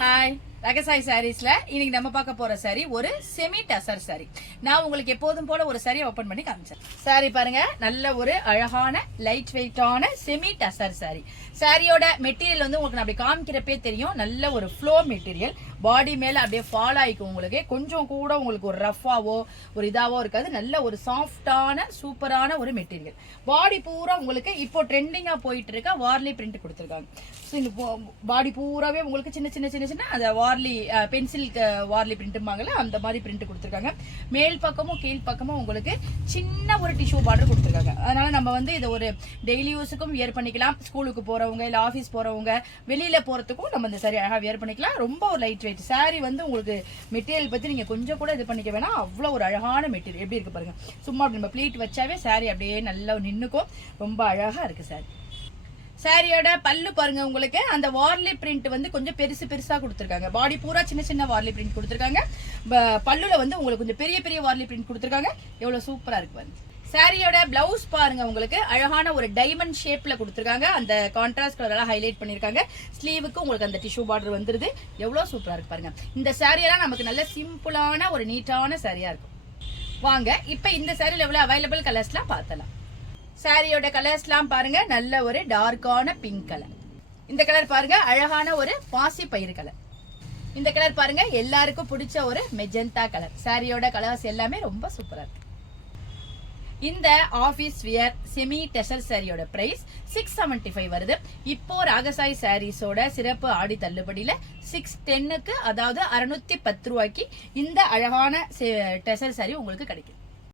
Hi ரகசாய் சாரீஸ்ல இன்னைக்கு நம்ம பார்க்க போற சாரி ஒரு செமி டசர் சாரி. நான் உங்களுக்கு எப்போதும் போல ஒரு சாரி ஓபன் பண்ணி காமிச்சேன். சாரி பாருங்க, நல்ல ஒரு அழகான லைட் வெயிட்டான செமி டசர் சாரி. சாரியோட மெட்டீரியல் வந்து உங்களுக்கு நான் அப்படி காமிக்கிறப்பே தெரியும், நல்ல ஒரு ஃப்ளோ மெட்டீரியல். பாடி மேல அப்படியே ஃபால் ஆயிக்கும் உங்களுக்கு. கொஞ்சம் கூட உங்களுக்கு ஒரு ரஃபாவோ ஒரு இதாவோ இருக்காது. நல்ல ஒரு சாஃப்டான சூப்பரான ஒரு மெட்டீரியல். பாடி பூரா உங்களுக்கு இப்போ ட்ரெண்டிங்கா போயிட்டு இருக்க வார்லி பிரிண்ட் கொடுத்துருக்காங்க. பாடி பூராவே உங்களுக்கு சின்ன சின்ன சின்ன சின்ன அந்த வார்லி பென்சில் வார்லி பிரிண்ட்பாங்கல்ல அந்த மாதிரி பிரிண்ட் கொடுத்துருக்காங்க. மேல் பக்கமும் கீழ் பக்கமும் உங்களுக்கு சின்ன ஒரு டிஷ்யூ பார்டர் கொடுத்துருக்காங்க. அதனால நம்ம வந்து இதை ஒரு டெய்லி யூஸுக்கும் வியர் பண்ணிக்கலாம். ஸ்கூலுக்கு போறவங்க இல்ல ஆஃபீஸ் போறவங்க வெளியில போறதுக்கும் நம்ம இந்த சாரி அழகா வியர் பண்ணிக்கலாம். ரொம்ப ஒரு லைட் வெயிட் சாரி. வந்து உங்களுக்கு மெட்டீரியல் பத்தி நீங்க கொஞ்சம் கூட இது பண்ணிக்க வேணாம். அவ்வளவு ஒரு அழகான மெட்டீரியல். எப்படி இருக்கு பாருங்க. சும்மா அப்படி நம்ம ப்ளீட் வச்சாவே சாரி அப்படியே நல்லா நின்னுக்கும். ரொம்ப அழகா இருக்கு சாரி. சாரியோட பல்லு பாருங்க, உங்களுக்கு அந்த வார்லி பிரிண்ட் வந்து கொஞ்சம் பெருசு பெருசா கொடுத்துருக்காங்க. பாடி பூரா சின்ன சின்ன வார்லி பிரிண்ட் கொடுத்துருக்காங்க. பல்லுல வந்து உங்களுக்கு கொஞ்சம் பெரிய பெரிய வார்லி பிரிண்ட் கொடுத்துருக்காங்க. எவ்வளவு சூப்பரா இருக்கு பாருங்க. சாரியோட பிளவுஸ் பாருங்க, உங்களுக்கு அழகான ஒரு டைமண்ட் ஷேப்ல கொடுத்துருக்காங்க. அந்த கான்ட்ராஸ்ட் கலர் ஹைலைட் பண்ணிருக்காங்க. ஸ்லீவுக்கு உங்களுக்கு அந்த டிஷ்யூ பார்டர் வந்துருது. எவ்வளவு சூப்பரா இருக்கு பாருங்க. இந்த சாரியெல்லாம் நமக்கு நல்ல சிம்பிளான ஒரு நீட்டான சாரியா இருக்கும். வாங்க இப்ப இந்த சாரியில எவ்வளவு அவைலபிள் கலர்ஸ்லாம் பார்த்தலாம். சாரியோட கலர்ஸ்லாம் பாருங்க, நல்ல ஒரு டார்க்கான பிங்க் கலர். இந்த கலர் பாருங்க, அழகான ஒரு பாசி பயிறு கலர். இந்த கலர் பாருங்க, எல்லாருக்கும் பிடிச்ச ஒரு மெஜந்தா கலர். சாரியோட கலர்ஸ் எல்லாமே ரொம்ப சூப்பரா இருக்கு. இந்த ஆபீஸ் வியர் செமி டெசர் சாரியோட பிரைஸ் 675 வருது. இப்போ ராகசாய் சாரீஸோட சிறப்பு ஆடி தள்ளுபடியில 610க்கு, அதாவது 610 ரூபாய்க்கு இந்த அழகான டெசர் சாரி உங்களுக்கு கிடைக்கும்.